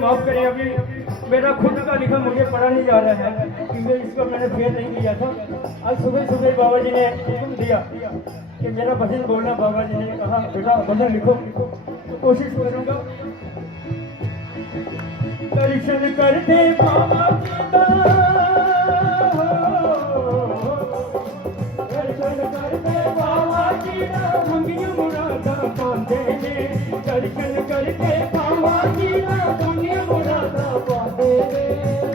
माफ करें, अभी मेरा खुद का लिखा मुझे पढ़ा नहीं जा रहा है क्योंकि इसको मैंने फेल नहीं किया था। आज सुबह सुबह बाबा जी ने हुक्म दिया कि मेरा भजन बोलना। बाबा जी ने कहा बेटा भजन लिखो, तो कोशिश करूंगा। दर्शन करते बाबा जी दा मंगिया मुरादा पांदे ने। दर्शन करते बाबा जी दा मंगिया मुरादा पांदे ने।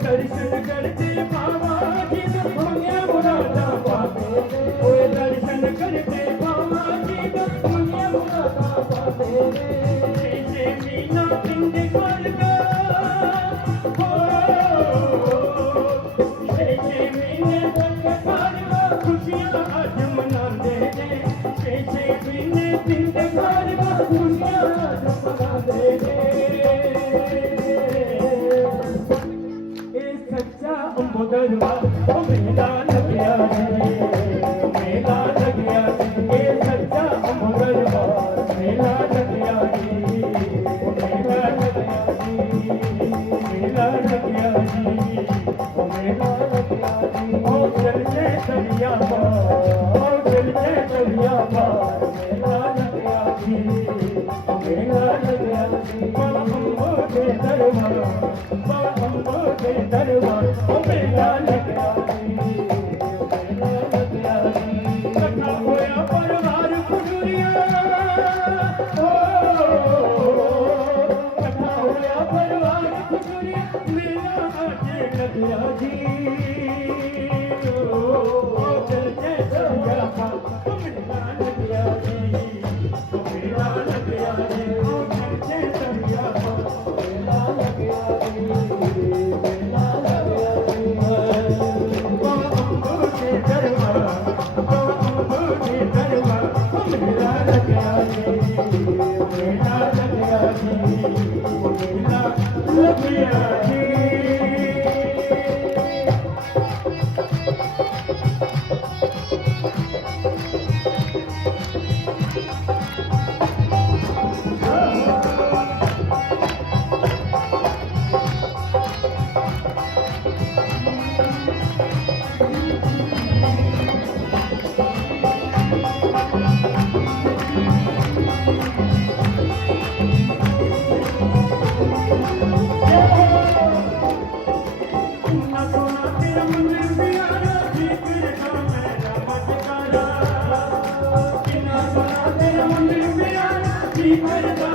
दर्शन करते बाबा जी दा मंगिया मुरादा पांदे ने। ओए दर्शन करते बाबा जी दा मंगिया मुरादा पांदे ने। दुनिया जपना दे दे ए सच्चा अंबोदरवा ओ मेला लग्या रे मेला लग्या ए सच्चा अंबोदरवा मेला लग्या रे मेला लग्या मेला लग्या ओ मेला लग्या ओ चलते दरिया पार ओ चलते दरिया पार मेला लग्या मेला लग्या बाबा अम्बो के दरबार बाबा अम्बो के दरबार ओ मेला लग्या मेला लग्या कथा होया परिवार खुजूरिया ओ कथा होया परिवार खुजूरिया मेला आके लग्या जी ओ चलते दरिया पार ओ मेला लग्या ओ मेला लग्या ओ चलते दरिया पार मेला लग्या मेला लग्या बाबा अम्बो के दरबार बाबा अम्बो के दरबार ओ मेला लग्या मेला लग्या ओ मेला लग्या कितना सोना तेरा मंदिर प्यारा जिक्र का मेरा मटकारा कितना सोना तेरा मंदिर प्यारा जिक्र का